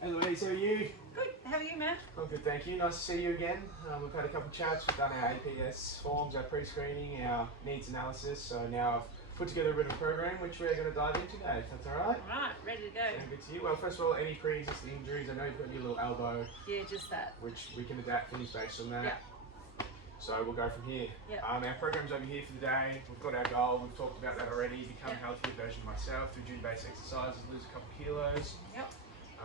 Hey Louise, how are you? Good. How are you, Matt? I'm good, thank you. Nice to see you again. We've had a couple of chats. We've done our APS forms, our pre-screening, our needs analysis. So now I've put together a bit of a program which we're going to dive into today, if that's all right. All right, ready to go. Sound good to you? Well, first of all, any pre-existing injuries? I know you've got your little elbow, Yeah, just that. which we can adapt things based on that. Yeah. So we'll go from here. Yeah. Our program's over here for the day. We've got our goal. We've talked about that already. Become a Yeah. healthier version of myself through gym-based exercises, lose a couple of kilos. Yep.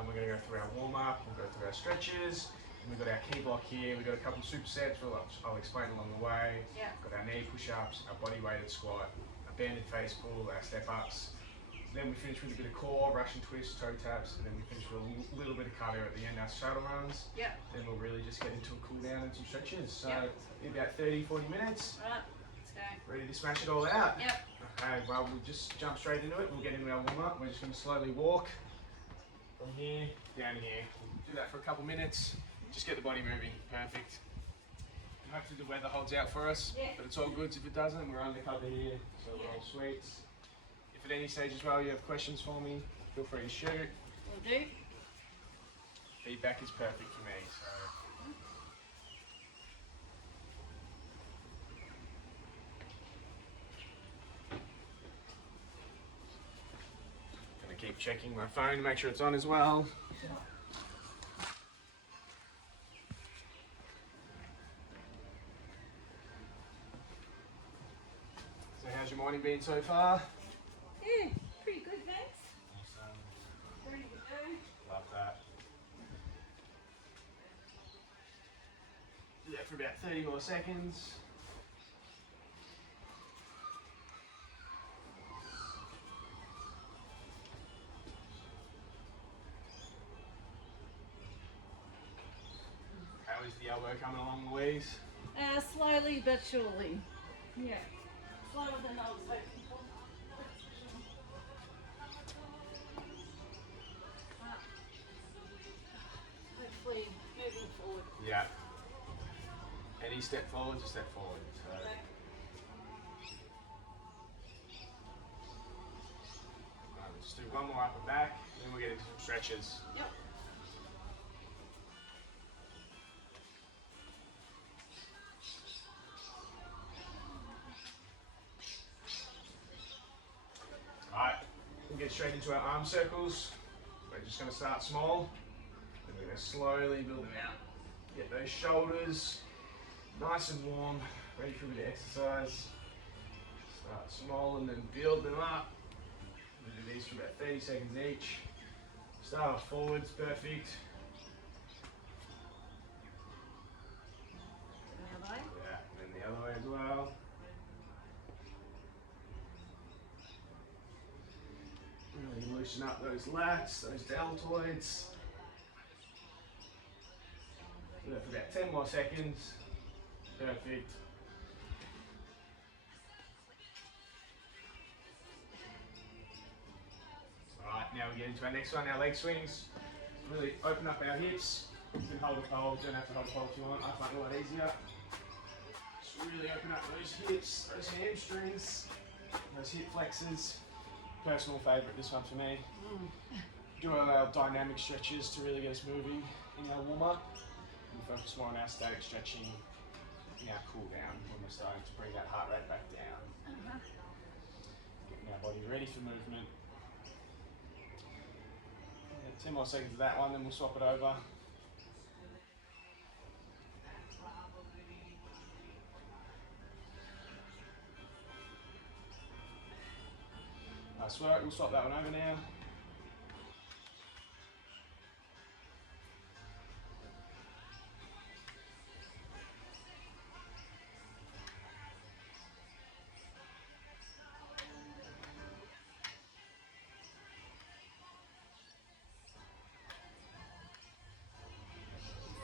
We're going to go through our warm-up, we'll go through our stretches, and we've got our key block here. We've got a couple of supersets, I'll explain along the way. Yeah. We've got our knee push-ups, our body-weighted squat, our banded face pull, our step-ups. Then we finish with a bit of core, Russian twist, toe taps, and then we finish with a little bit of cardio at the end, our shuttle runs. Yeah. Then we'll really just get into a cool down and some stretches. So Yep. in about 30, 40 minutes, All right, let's go. ready to smash it all out. Yep. Okay, well, we'll just jump straight into it. We'll get into our warm-up. We're just going to slowly walk from here down here. We'll do that for a couple minutes. Just get the body moving. Perfect. And hopefully the weather holds out for us. Yeah. But it's all good if it doesn't. We're undercover here, so we're all sweet. If at any stage as well you have questions for me, feel free to shoot. Will do. Feedback is perfect for me. So. Gonna keep checking my phone to make sure it's on as well. So how's your morning been so far? Yeah, pretty good, thanks. Awesome. Ready to go. Love that. Do that for about 30 more seconds. How is the elbow coming along, Louise? Slowly but surely. Yeah. Slower than I was hoping for. Hopefully moving forward. Yeah. Any step forward, just step forward. So. Okay. We'll just do one more up and back, then we'll get into some stretches. Yep. Alright, we'll get straight into our arm circles. We're just going to start small, and we're going to slowly build them out. Get those shoulders nice and warm, ready for a bit of exercise. Start small and then build them up. We'll do these for about 30 seconds each. Start off forwards, perfect. The other way. Yeah, and then the other way as well. Really loosen up those lats, those deltoids. Do that for about 10 more seconds. Perfect. Alright, now we get into our next one, our leg swings. Really open up our hips. You can hold a pole, don't have to hold a pole if you want. I find it a lot easier. Just really open up those hips, those hamstrings, those hip flexors. Personal favourite, this one for me. Do our dynamic stretches to really get us moving in our warm-up. And focus more on our static stretching in our cool down when we're starting to bring that heart rate back down. Getting our body ready for movement. 10 more seconds of that one, then we'll swap it over. We'll swap that one over now.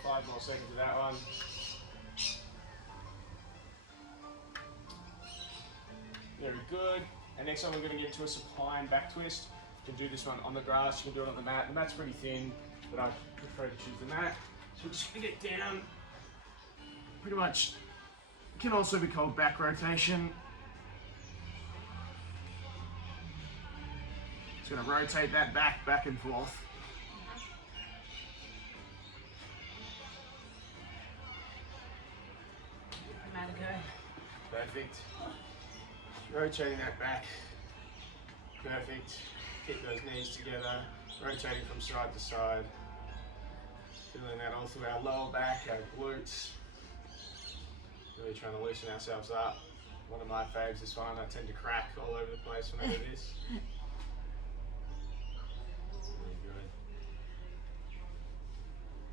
Five more seconds of that one. Very good. And next one we're going to get into a supine back twist. You can do this one on the grass, you can do it on the mat. The mat's pretty thin, but I prefer to choose the mat. So we're just going to get down. Pretty much, it can also be called back rotation. Just going to rotate that back and forth. Perfect. Rotating that back. Perfect. Keep those knees together. Rotating from side to side. Feeling that all through our lower back, our glutes. Really trying to loosen ourselves up. One of my faves is fine. I tend to crack all over the place when I do this. Really good.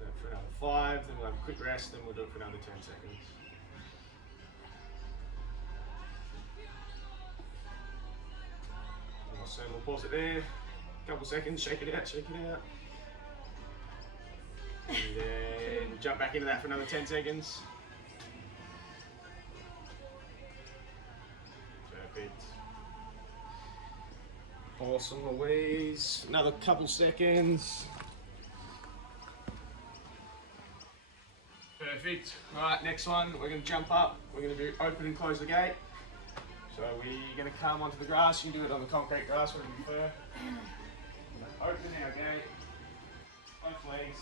Do it for another 5, then we'll have a quick rest, then we'll do it for another 10 seconds. Awesome, we'll pause it there. Couple seconds, shake it out, shake it out. And then jump back into that for another 10 seconds. Perfect. Awesome, Louise. Another couple seconds. Perfect. Right, next one, we're going to jump up. We're going to do open and close the gate. So we're going to come onto the grass. You can do it on the concrete grass, whatever you prefer. Open our gate, both legs,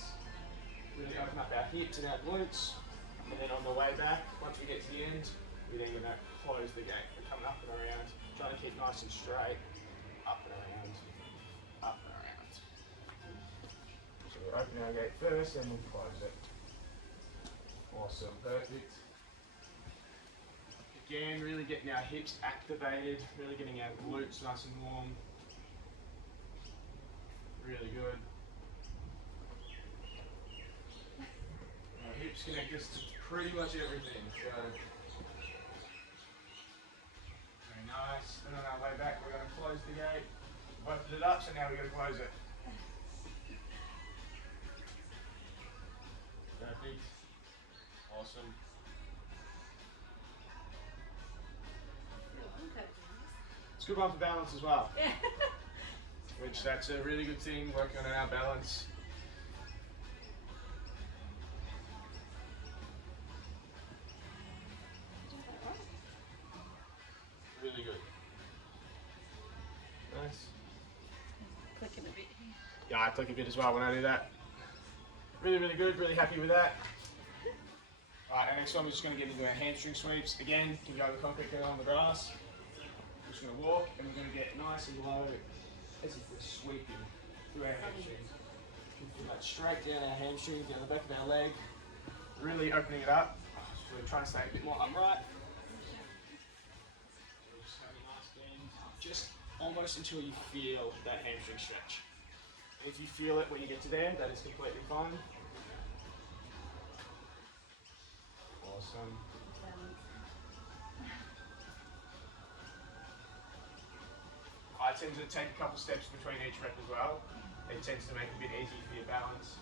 really open up our hips and our glutes, and then on the way back, once we get to the end, we're then going to close the gate. We're coming up and around, trying to keep nice and straight, up and around, up and around. So we'll open our gate first, and we'll close it. Awesome, perfect. Again, really getting our hips activated, really getting our glutes nice and warm. Really good. Our hips connect us to pretty much everything. So very nice. Then on our way back, we're going to close the gate. Open it up, so now we're going to close it. Perfect. Awesome. It's a good one for balance as well. Which that's a really good thing, working on our balance. Really good. Nice. Clicking a bit. Yeah, I click a bit as well when I do that. Really, really good, really happy with that. Alright, our next one we're just going to get into our hamstring sweeps. Again, can go over concrete, go on the grass. We're just going to walk and we're going to get nice and low. As if we're sweeping through our hamstrings. We feel that straight down our hamstring, down the back of our leg. Really opening it up. So we're trying to stay a bit more upright. Just have a nice bend. Just almost until you feel that hamstring stretch. If you feel it when you get to there, that is completely fine. Awesome. I tend to take a couple steps between each rep as well. It tends to make it a bit easier for your balance.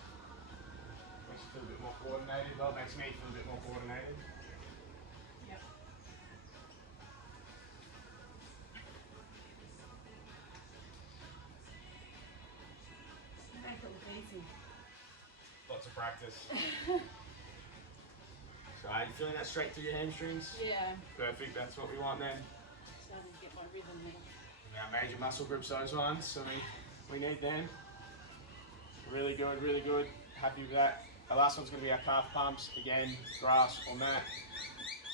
Makes you feel a bit more coordinated. Well, it makes me feel a bit more coordinated. Yep. Make it look easy. Lots of practice. So are you feeling that straight through your hamstrings? Yeah. Perfect, that's what we want then. Starting to get my rhythm now. Our major muscle groups, those ones, so we need them. Really good, really good. Happy with that. Our last one's going to be our calf pumps. Again, grass or mat.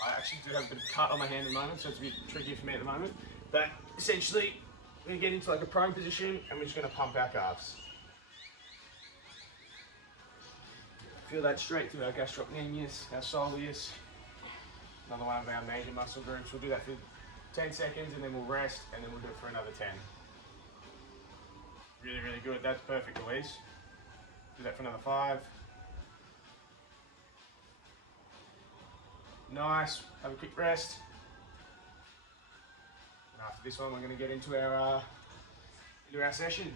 I actually do have a bit of cut on my hand at the moment, so it's a bit tricky for me at the moment. But essentially, we're going to get into like a prone position and we're just going to pump our calves. Feel that straight through our gastrocnemius, our soleus. Another one of our major muscle groups. We'll do that for 10 seconds and then we'll rest and then we'll do it for another 10. Really, really good. That's perfect, Louise. Do that for another 5. Nice. Have a quick rest. And after this one, we're going to get into our session.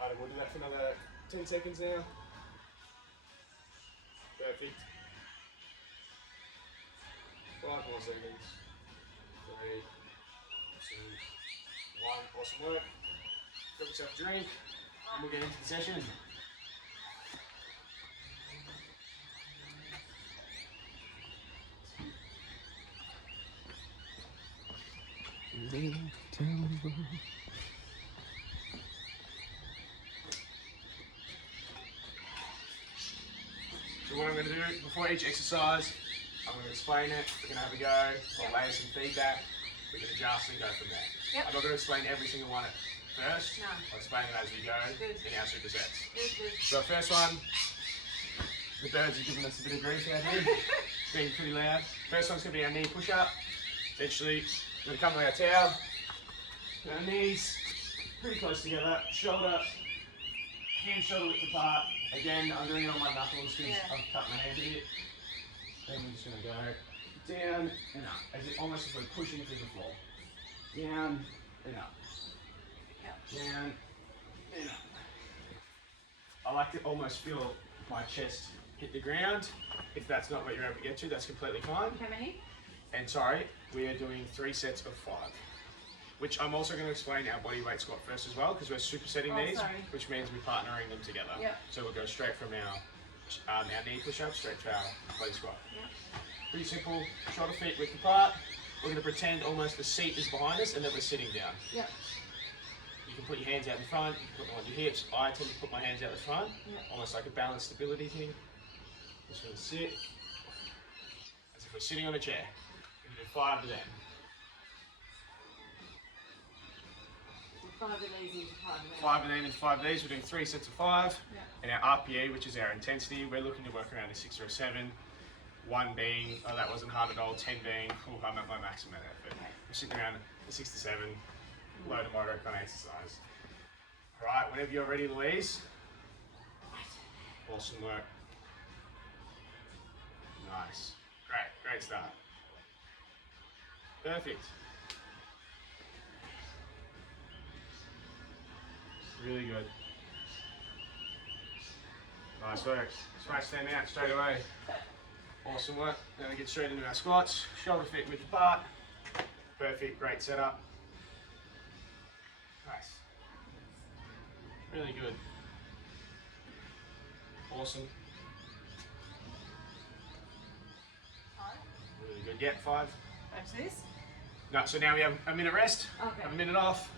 Alright, we'll do that for another 10 seconds now. Perfect. 5 more seconds. 3, 2, 1. Awesome work. Grab yourself a drink and we'll get into the session. So what I'm going to do before each exercise, I'm going to explain it. We're going to have a go. I'll lay some feedback. We can adjust and go from there. Yep. I'm not going to explain every single one at first. No. I'll explain it as we go in our supersets. Good. So first one, the birds are giving us a bit of grief out here, being pretty loud. First one's going to be our knee push-up. Essentially, we're going to come to our towel, put our knees pretty close together, shoulder, hand shoulder width apart. Again, I'm doing it on my knuckles because I've cut my hand a bit. Then we're just going to go down and up, as if almost as we're pushing through the floor. Down and up. Down and up. I like to almost feel my chest hit the ground. If that's not what you're able to get to, that's completely fine. How many? And sorry, we are doing 3 sets of 5. Which I'm also going to explain our body weight squat first as well, because we're supersetting these, which means we're partnering them together. Yep. So we'll go straight from our knee push-up straight to our body squat. Yep. Pretty simple, shoulder feet width apart. We're going to pretend almost the seat is behind us and that we're sitting down. Yep. You can put your hands out in front, you can put them on your hips. I tend to put my hands out the front, almost like a balance stability thing. Just going to sit, as if we're sitting on a chair. We're going to do 5 of them. 5 of these into 5 of them. 5 of them and 5 of these. We're doing 3 sets of 5. And our RPE, which is our intensity, we're looking to work around a 6 or a 7. 1 being, oh that wasn't hard at all. 10 being, oh I'm at my maximum effort. We're sitting around a 6 to 7, low to moderate kind of exercise. Alright, whenever you're ready, Louise. Awesome work. Nice. Great start. Perfect. Really good. Nice work. Smash them out straight away. Awesome work. Now we get straight into our squats. Shoulder feet width apart. Perfect. Great setup. Nice. Really good. Awesome. Really good. Yep, 5. Back to this? No, so now we have a minute rest. Okay. Have a minute off.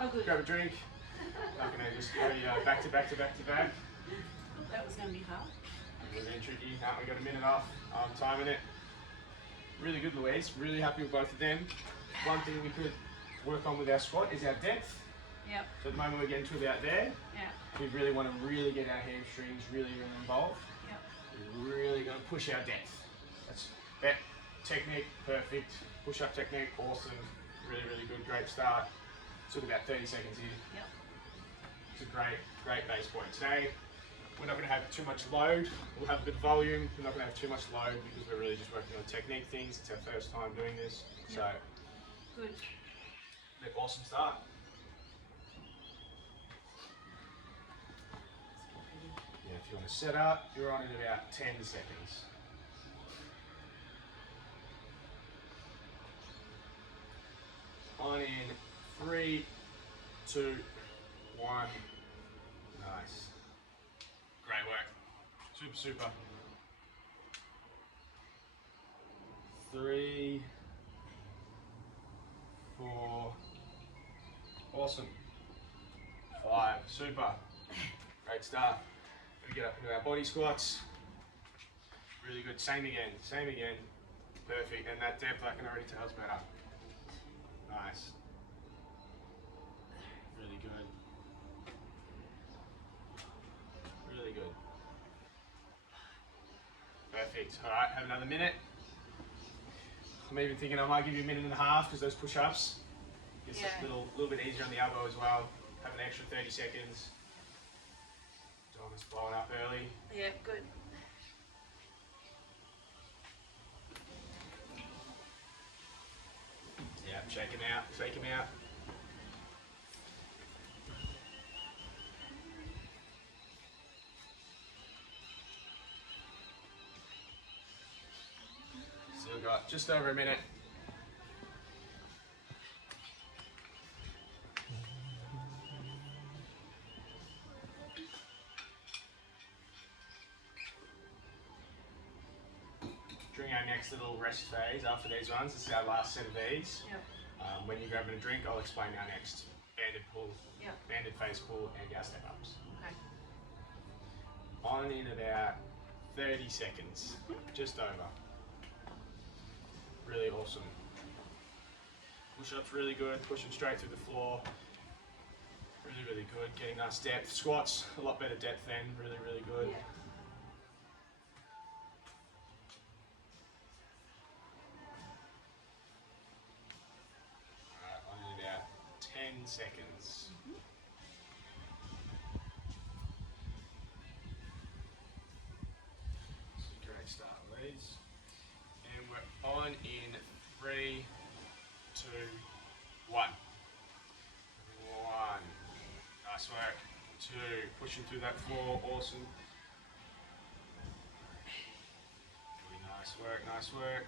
Oh, good. Grab a drink. I'm going to just go back to back to back to back. That was going to be hard. It was very tricky. No, we got a minute off. I'm timing it. Really good, Louise. Really happy with both of them. One thing we could work on with our squat is our depth. Yep. So at the moment we're getting to about there. Yeah. We really want to get our hamstrings really involved. Yep. We're really going to push our depth. That technique, perfect. Push up technique, awesome. Really good. Great start. Took about 30 seconds here. Yep. It's a great base point. Today, we're not going to have too much load. We'll have a bit of volume. We're not going to have too much load because we're really just working on technique things. It's our first time doing this. So, good. Awesome start. Yeah, if you want to set up, you're on in about 10 seconds. On in 3, 2, 1. Nice. Great work. Super. 3, 4. Awesome. 5. Super. Great start. We get up into our body squats. Really good. Same again. Perfect. And that depth I can already tell is better. Nice. Really good. Perfect. All right, have another minute. I'm even thinking I might give you a minute and a half because those push-ups. It's a little bit easier on the elbow as well. Have an extra 30 seconds. Don't want to blow it up early. Yeah, good. Yeah, shake him out. So we've got just over a minute. During our next little rest phase after these runs, this is our last set of these. Yep. When you're grabbing a drink, I'll explain our next banded pull, banded face pull, and our step ups. Okay. On in about 30 seconds, just over. really awesome. Push-ups really good, pushing straight through the floor. Really, really good. Getting nice depth. Squats, a lot better depth then. Really, really good. Yeah. Alright, only about 10 seconds. Great start, Leeds. And we're on in 3, 2, 1. 1. Nice work. 2. Pushing through that floor. Awesome. Really nice work. Nice work.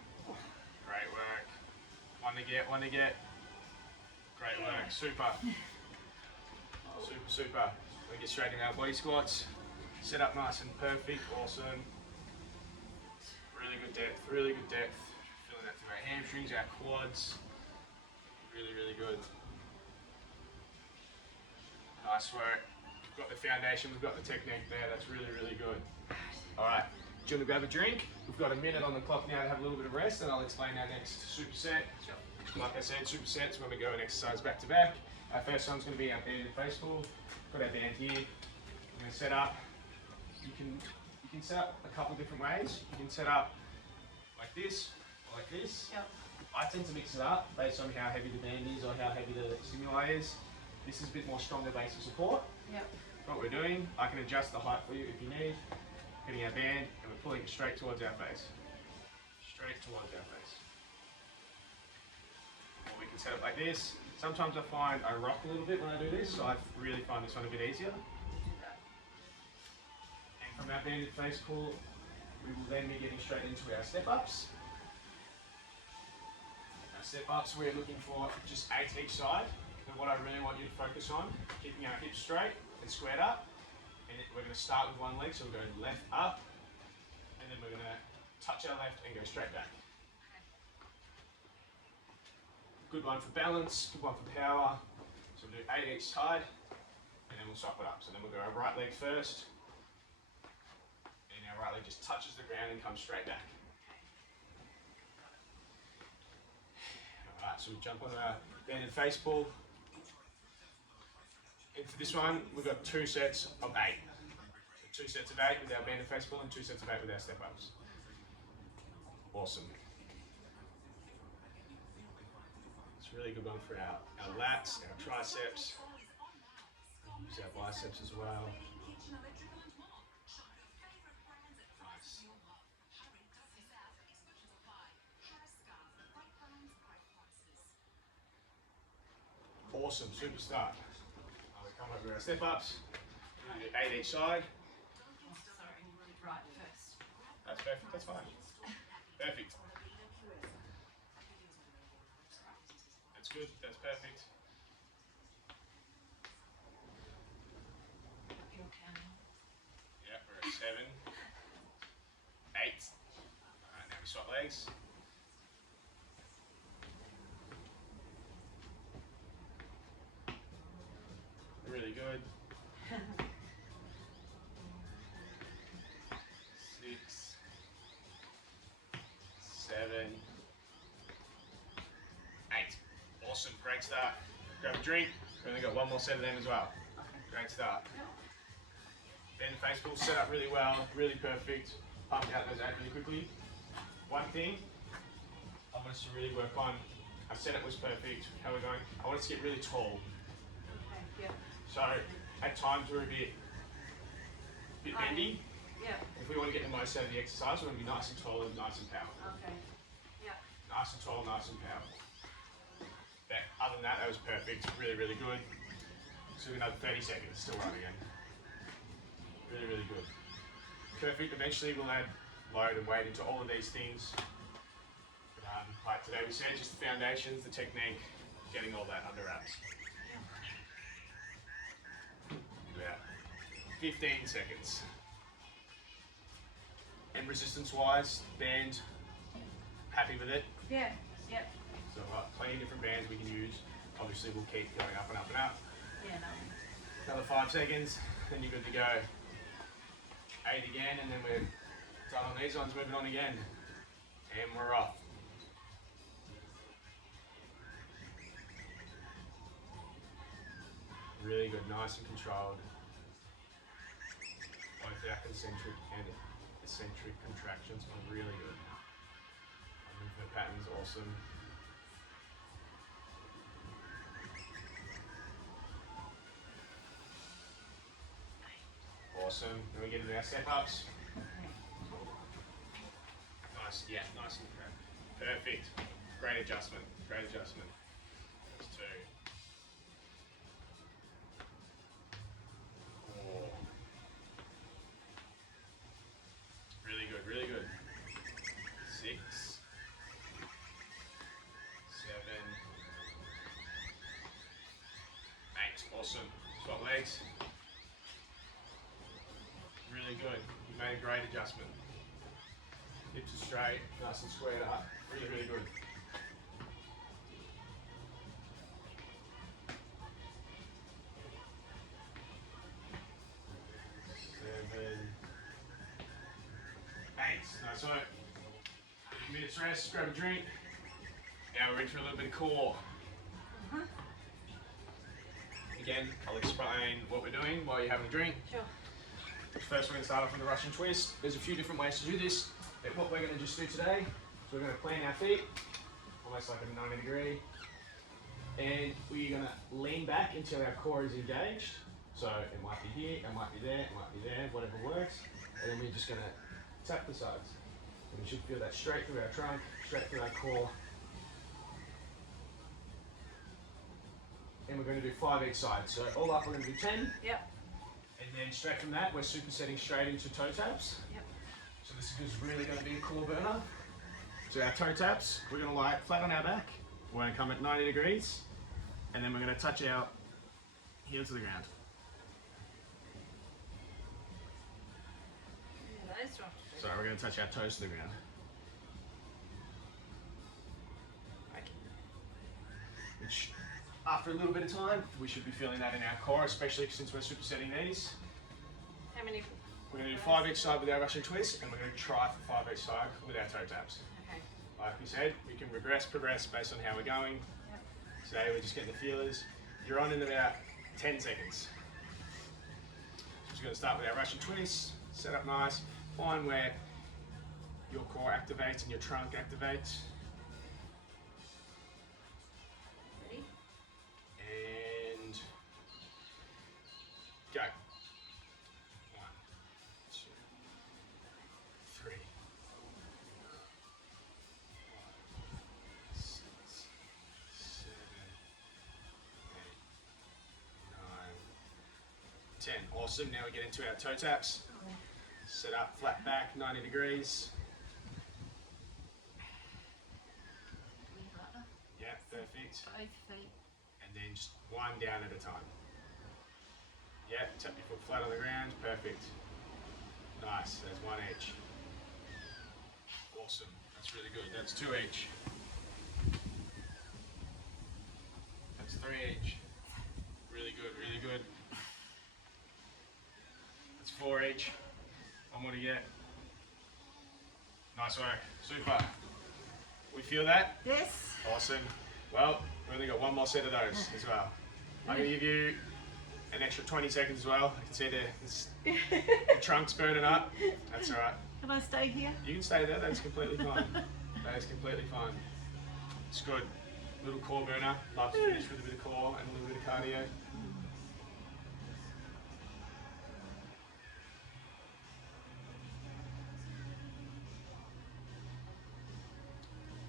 Great work. One to get. One to get. Great work. Super. Super, super. We get straight into our body squats. Set up nice and perfect. Awesome. Really good depth. Really good depth. Feeling that through our hamstrings, our quads. Really, really good. Nice work. We've got the foundation, we've got the technique there. That's really, really good. All right. Do you want to grab a drink? We've got a minute on the clock now to have a little bit of rest, and I'll explain our next superset. Like I said, supersets when we go and exercise back to back. Our first one's going to be our banded face pull. Got our band here. We're going to set up. You can set up a couple of different ways. You can set up like this or like this. Yep. I tend to mix it up based on how heavy the band is or how heavy the stimuli is. This is a bit more stronger base of support. Yep. What we're doing, I can adjust the height for you if you need. Hitting our band and we're pulling it straight towards our face. Straight towards our face. Or we can set it like this. Sometimes I find I rock a little bit when I do this, so I really find this one a bit easier. And from our banded face pull, we will then be getting straight into our step-ups. Our step-ups, we're looking for just 8 each side. And what I really want you to focus on, keeping our hips straight and squared up. And we're going to start with one leg, so we're going left up, and then we're going to touch our left and go straight back. Good one for balance, good one for power. So we'll do 8 each side, and then we'll swap it up. So then we'll go our right leg first, and our right leg just touches the ground and comes straight back. Alright, so we jump on our banded face pull. And for this one, we've got 2 sets of 8. So 2 sets of 8 with our banded face pull and 2 sets of 8 with our step-ups. Awesome. It's a really good one for our lats, our triceps. We use our biceps as well. Nice. Awesome, super start. We come over our step-ups. We do 8 each side. Sorry, right first. That's perfect, that's fine. Perfect. That's good, that's perfect. Yeah, we're at 7, 8. Alright, now we swap legs. Really good. 6, 7, 8. Awesome, great start. Grab a drink. We've only got one more set of them as well. Great start. Bend the face pull set up really well, really perfect. Pumped out those 8 really quickly. One thing I want us to really work on, our setup was perfect, how we're going, I want us to get really tall. Okay, yeah. So at times we're a bit bendy. Yeah. If we want to get the most out of the exercise, we want to be nice and tall and nice and powerful. Okay. Yeah. Nice and tall, nice and powerful. But other than that, that was perfect. Really, really good. So another 30 seconds, still run again. Really, really good. Perfect. Eventually we'll add load and weight into all of these things. But, like today we said, just the foundations, the technique, getting all that under wraps. About 15 seconds. And resistance wise, band, happy with it? Yeah. Yep. So plenty of different bands we can use. Obviously we'll keep going up and up and up. Yeah, no. Another 5 seconds, then you're good to go. 8 again, and then we're done on these ones, moving on again. And we're off. really good, nice and controlled. Both our concentric and eccentric contractions are really good. Our movement pattern's awesome. Awesome. Then we get into our step ups. Nice, yeah, nice and perfect. Great adjustment, great adjustment. There's 2. 4. Really good, really good. 6. 7. 8. Awesome. Swap legs. Really good. You made a great adjustment. Hips are straight, nice and squared up. Really, really good. 7. 8. Nice work. 2 minutes rest, grab a drink. Now we're in for a little bit of core. Again, I'll explain what we're doing while you're having a drink. Sure. First, we're going to start off with the Russian twist. There's a few different ways to do this, but what we're going to just do today is we're going to plant our feet, almost like a 90 degree, and we're going to lean back until our core is engaged. So it might be here, it might be there, it might be there, whatever works. And then we're just going to tap the sides. And we should feel that straight through our trunk, straight through our core. And we're going to do 5 each side. So all up, we're going to do 10. Yep. And then straight from that, we're supersetting straight into toe taps. Yep. So this is really going to be a core burner. So our toe taps, we're going to lie flat on our back. We're going to come at 90 degrees. And then we're going to touch our heel to the ground. Yeah, that is rough. So we're going to touch our toes to the ground. Which, after a little bit of time, we should be feeling that in our core, especially since we're supersetting these. How many? We're going to do 5 each side with our Russian twist, and we're going to try for 5 each side with our toe taps. Okay. Like we said, we can regress, progress based on how we're going. Yep. Today we're just getting the feelers. You're on in about 10 seconds. So we're going to start with our Russian twist, set up nice, find where your core activates and your trunk activates. Ready? And go. 1, 2, 3, 5, 6, 7, 8, 9, 10. Awesome. Now we get into our toe taps. Set up flat back, 90 degrees. Yeah, perfect. Both feet. And then just one down at a time. Yeah, tap your foot flat on the ground, perfect. Nice, that's 1 each. Awesome, that's really good. That's 2 each. That's 3 each. Really good, really good. That's 4 each. One more to get. Nice work, super. We feel that? Yes. Awesome. Well, we've only got one more set of those as well. I'm going to give you an extra 20 seconds as well. I can see the trunk's burning up. That's all right. Can I stay here? You can stay there. That's completely fine. That is completely fine. It's good. Little core burner. Love to finish with a bit of core and a little bit of cardio.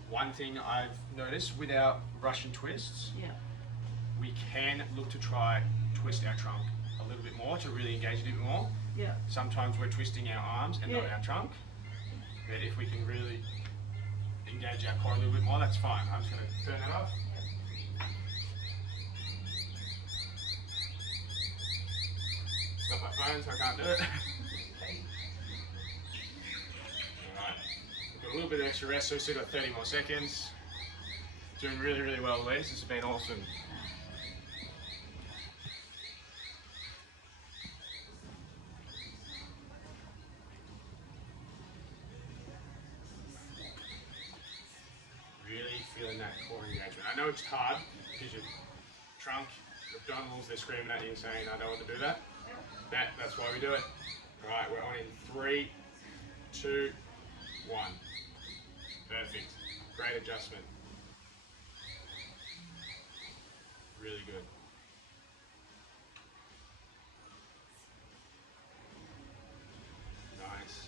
One thing I've noticed with our Russian twists, Yeah. we can look to try twist our trunk a little bit more to really engage a bit more. Yeah. Sometimes we're twisting our arms and not Yeah. our trunk. But if we can really engage our core a little bit more, that's fine. I'm just going to turn that off. Stop my phone so I can't do it. Alright. We've got a little bit of extra rest, so we've still got 30 more seconds. Doing really, really well, Louise. This has been awesome. Really feeling that core engagement. I know it's hard because your trunk McDonald's, they're screaming at you saying, I don't want to do that. That's why we do it. Right, we're on in 3, 2, 1. Perfect. Great adjustment. Really good. Nice.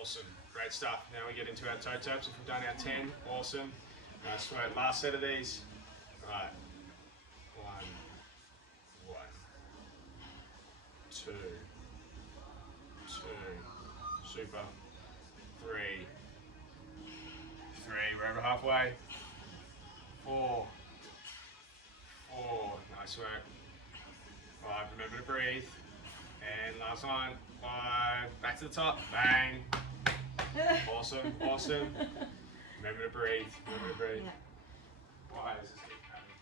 Awesome. Great stuff. Now we get into our toe taps. If we've done our 10, awesome. Nice work. Last set of these. Right. 1, 1, 2, 2. Super. 3, 3. We're over halfway. 4, 4. Nice work. 5. Remember to breathe. And last one. 5. Back to the top. Bang. Awesome. Awesome. Remember to breathe. Remember to breathe. Yeah. Why does this keep happening?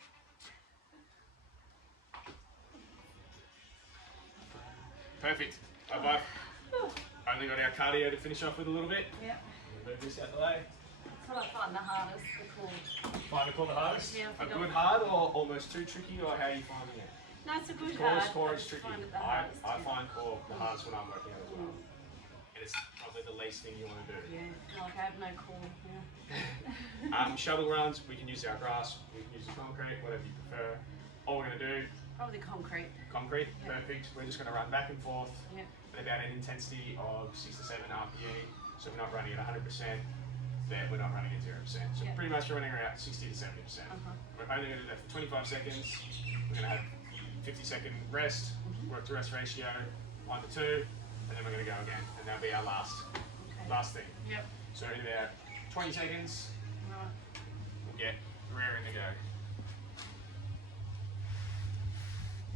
Perfect. High five. Only got our cardio to finish off with a little bit. Yeah. Move this out the way. That's what I find the hardest, the core. Find a core the hardest? Yeah, A good hard or almost too tricky, or how are you finding it? No, it's a good Core hard. is tricky. Find it the I hardest. find core the hardest when I'm working out as well. And it's probably the least thing you want to do. Yeah, like I have no core. Yeah. Shuttle runs, we can use our grass, we can use the concrete, whatever you prefer. All we're going to do, Probably concrete. concrete, Yeah. perfect. We're just going to run back and forth Yeah. at about an intensity of 6 to 7 RPE. So we're not running at 100%, then we're not running at 0%. So Yeah. pretty much we're running around 60 to 70%. We're only going to do that for 25 seconds. We're going to have 50-second rest, work to rest ratio, 1 to 2, and then we're going to go again. And that'll be our last thing. Yep. So in about 20 seconds, Right. we'll get raring to go.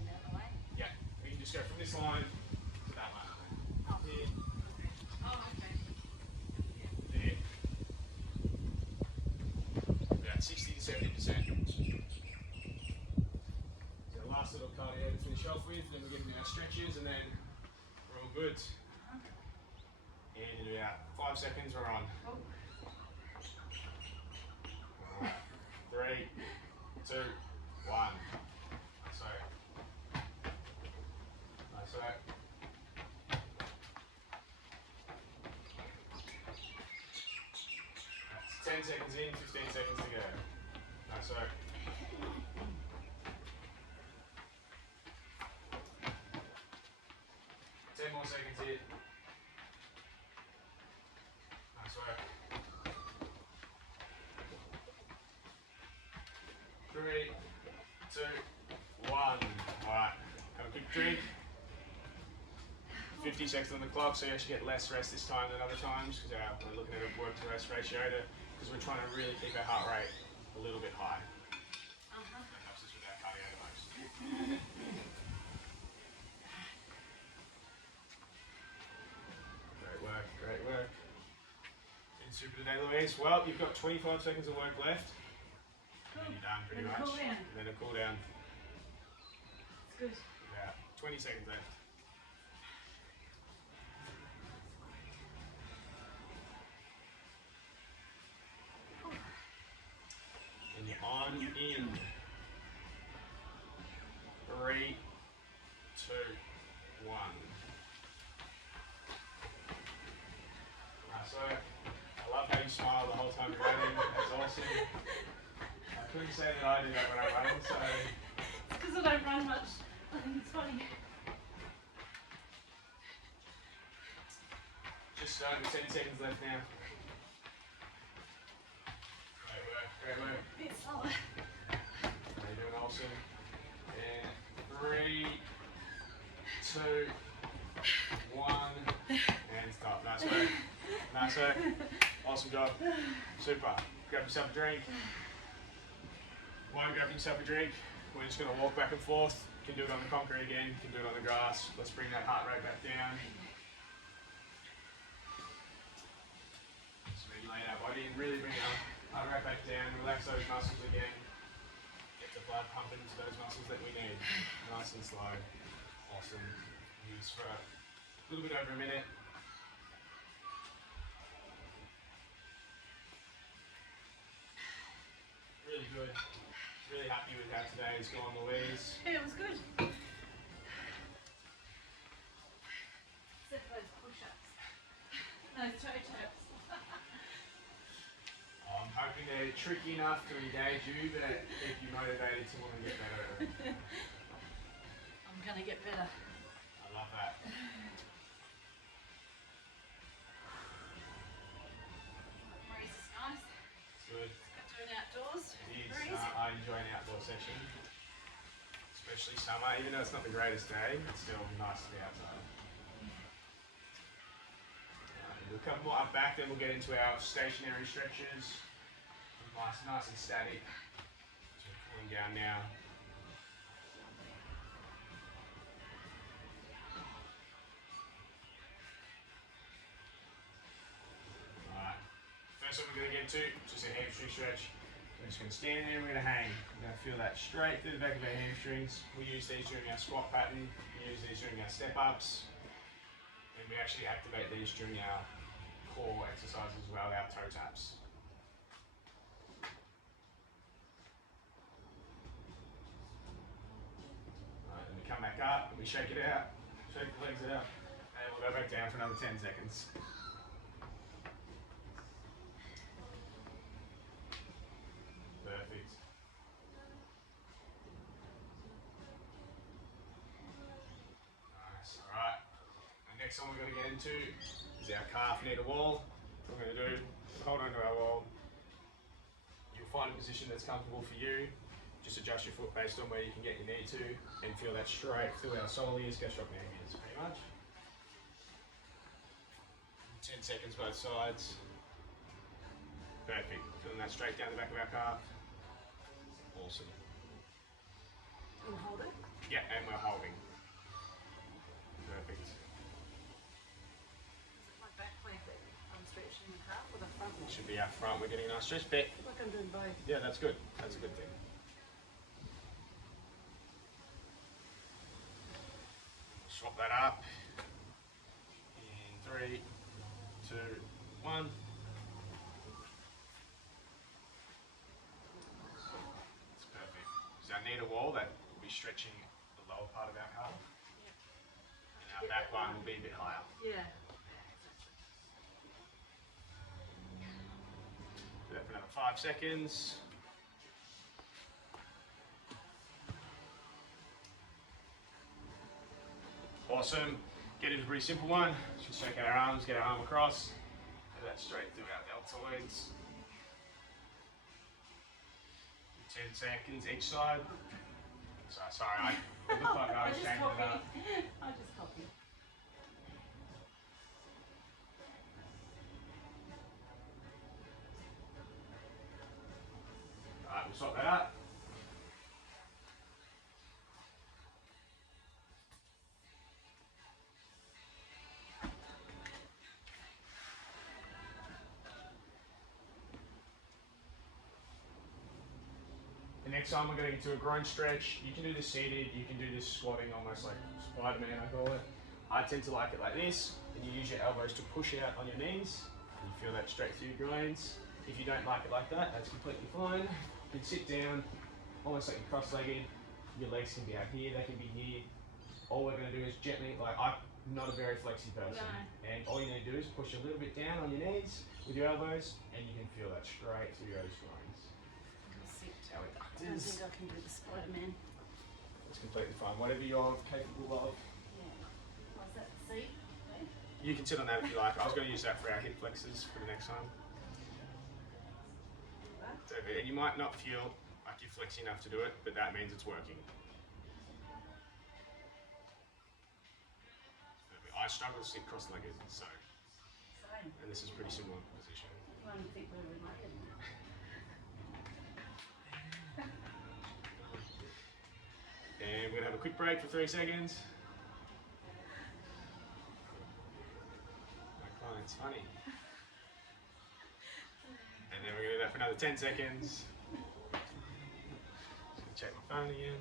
Get out of the way. Yeah, we can just go from this line to that line. Oh. Here, Oh, okay. there. About 60 to 70%. So last little cardio to finish off with, then we're getting our stretches and then we're all good. And in about 5 seconds we're on. Oh. Alright. 3, 2, 1. So, nice work. That's 10 seconds in, 15 seconds to go. Nice work. More seconds here. Nice work. 3, 2, 1. Alright, have a quick drink. 50 seconds on the clock, so you actually get less rest this time than other times because we're looking at a work to rest ratio because we're trying to really keep our heart rate a little bit high. That helps us with our cardio the most. Great work. And super today, Louise. Well, you've got 25 seconds of work left. And then you're done pretty much. Cool down. And then a cool down. It's good. Yeah, 20 seconds left. And you're on in. 3, 2, 1. So, I love how you smile the whole time you're running. That's awesome. I couldn't say that I do that when I'm running, so It's because I don't run much. I think it's funny. just starting with 10 seconds left now. Great work. A bit slower. You're doing awesome. And 3, 2, 1, and stop. Nice work. Nice work. Awesome job. Super. Grab yourself a drink. While you're grabbing yourself a drink, we're just going to walk back and forth. You can do it on the concrete again, you can do it on the grass. Let's bring that heart rate back down. So regulate our body and really bring our heart rate back down. Relax those muscles again. Get the blood pumping to those muscles that we need. Nice and slow. Awesome. Use for a little bit over a minute. good. Really happy with how today's gone, Louise. Yeah, it was good. Except those push-ups. No, toe taps. I'm hoping they're tricky enough to engage you, but keep you motivated to want to get better at it. I'm gonna get better. I love that. Breeze is nice. It's good. Doing outdoors. It is. Breeze. I enjoy an outdoor session, especially summer. Even though it's not the greatest day, it's still nice to be outside. We'll come more up back, then we'll get into our stationary stretches. Nice and static. So we're cooling down now. Alright. First one we're going to get into, just a hamstring stretch. We're just going to stand there and we're going to hang. We're going to feel that straight through the back of our hamstrings. We use these during our squat pattern. We use these during our step ups. And we actually activate these during our core exercises as well, our toe taps. Alright, then we come back up and we shake it out, shake the legs out, and we'll go back down for another 10 seconds. Perfect. Nice, alright. The next one we're going to get into is our calf knee to wall. What we're going to do, hold onto our wall. You'll find a position that's comfortable for you. Just adjust your foot based on where you can get your knee to and feel that straight through our soleus, gastrocnemius, pretty much. 10 seconds both sides. Perfect. Feeling that straight down the back of our calf. Awesome. And hold it. Yeah, and we're holding. Perfect. My back leg that I'm stretching the calf or the front leg? Should be up front. We're getting a nice stretch bit. Like I'm doing both. Yeah, that's good. That's a good thing. Swap that up. In 3, 2, 1. That's perfect. So our knee to wall, that will be stretching the lower part of our calf. And our back one will be a bit higher. Yeah. Do that for another 5 seconds. Awesome. Get into a pretty simple one. Just shake out our arms, get our arm across. Do that straight through our deltoids. 10 seconds each side. Sorry, it looked like I was just changing it up. I just copied. Alright, we'll swap that up. The next time we're going to get into a groin stretch. You can do this seated, you can do this squatting almost like Spider-Man, I call it. I tend to like it like this, and you use your elbows to push out on your knees, and you feel that straight through your groins. If you don't like it like that, that's completely fine. You can sit down, almost like you're cross-legged. Your legs can be out here, they can be here. All we're going to do is gently, like I'm not a very flexy person, and all you need to do is push a little bit down on your knees with your elbows, and you can feel that straight through those groins. That's how it I don't think I can do the Spider-Man. It's completely fine. Whatever you're capable of. Yeah. What's that, the seat? Okay. You can sit on that if you like. I was going to use that for our hip flexors for the next time. And you might not feel like you're flexing enough to do it, but that means it's working. I struggle to sit cross-legged, so. Same. And this is a pretty similar position. I don't think we're related. And we're going to have a quick break for 3 seconds. My client's funny. And then we're going to do that for another 10 seconds. Just going to check my phone again.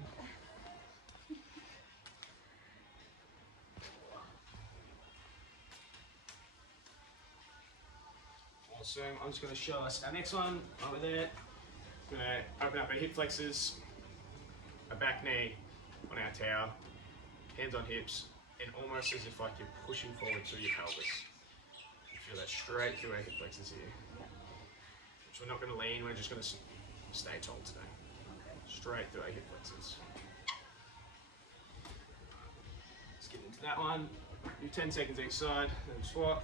Awesome. I'm just going to show us our next one over there. Going to open up our hip flexors, a back knee on our tower, hands on hips, and almost as if like you're pushing forward through your pelvis. You feel that straight through our hip flexors here. Which we're not going to lean, we're just going to stay tall today. Straight through our hip flexors. Let's get into that one. Do 10 seconds each side, then squat.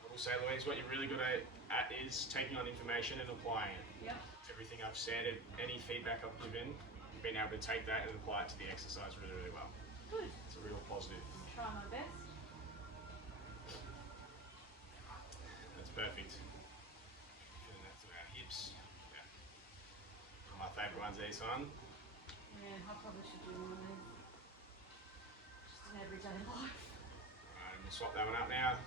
I will say, Louise, what you're really good at is taking on information and applying it. Yep. Everything I've said, any feedback I've given, you've been able to take that and apply it to the exercise really, really well. Good. It's a real positive. Try my best. That's perfect. Feeling that through our hips. Yeah. One of my favourite ones, these one. Yeah, I probably should do one of these. Just in everyday life. Alright, we'll swap that one up now.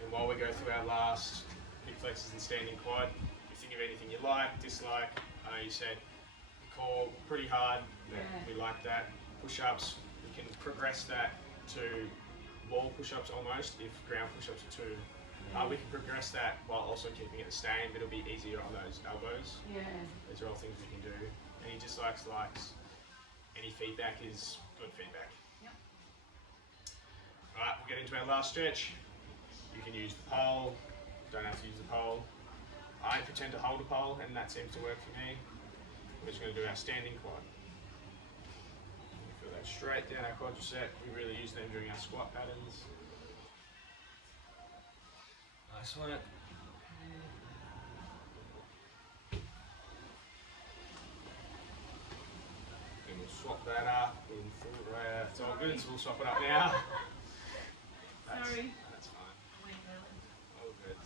And while we go through our last hip flexors and standing quad, if you think of anything you like, dislike, I know you said core pretty hard, Yeah. we like that. Push-ups, we can progress that to wall push-ups almost, if ground push-ups are too. We can progress that while also keeping it the same, but it'll be easier on those elbows. Yeah. These are all things we can do. Any dislikes, likes, any feedback is good feedback. Yep. Alright, we'll get into our last stretch. You can use the pole, don't have to use the pole. I pretend to hold a pole and that seems to work for me. We're just going to do our standing quad. We feel that straight down our quadricep. We really use them during our squat patterns. Nice one. Then we'll swap that up in full. It's all good, so we'll swap it up now. Sorry. That's fine. Wait, really. All good.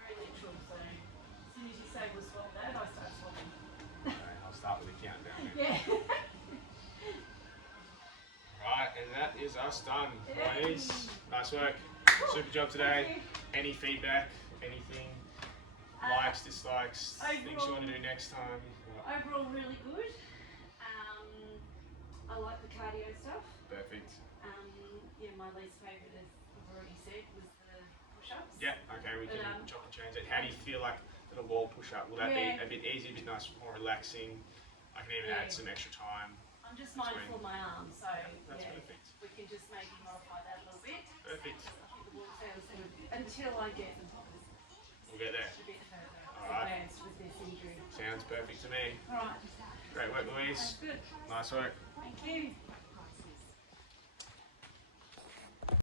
Very literal, so as soon as you say we'll swap that, I start swapping. Okay, I'll start with the countdown. Yeah. Right, and that is us done, Yay. ladies. Nice work. Super job today. Any feedback, anything, likes, dislikes, things you want to do next time? Overall, really good. I like the cardio stuff. Perfect. Yeah, my least favourite, as I've already said, was the push-ups. Yeah, okay, we can But, chop and change it. How do you feel like the wall push-up? Will that Yeah. be a bit easier, a bit nice, more relaxing? I can even Yeah. add some extra time. I'm just mindful of my arms, so That's yeah, perfect. we can just maybe modify that a little bit. Perfect. I think the wall sounds good until I get We'll get there. a bit further Alright. advanced with this injury. Sounds perfect to me. Alright, Great work, Louise. that's good. Nice work. Thank you.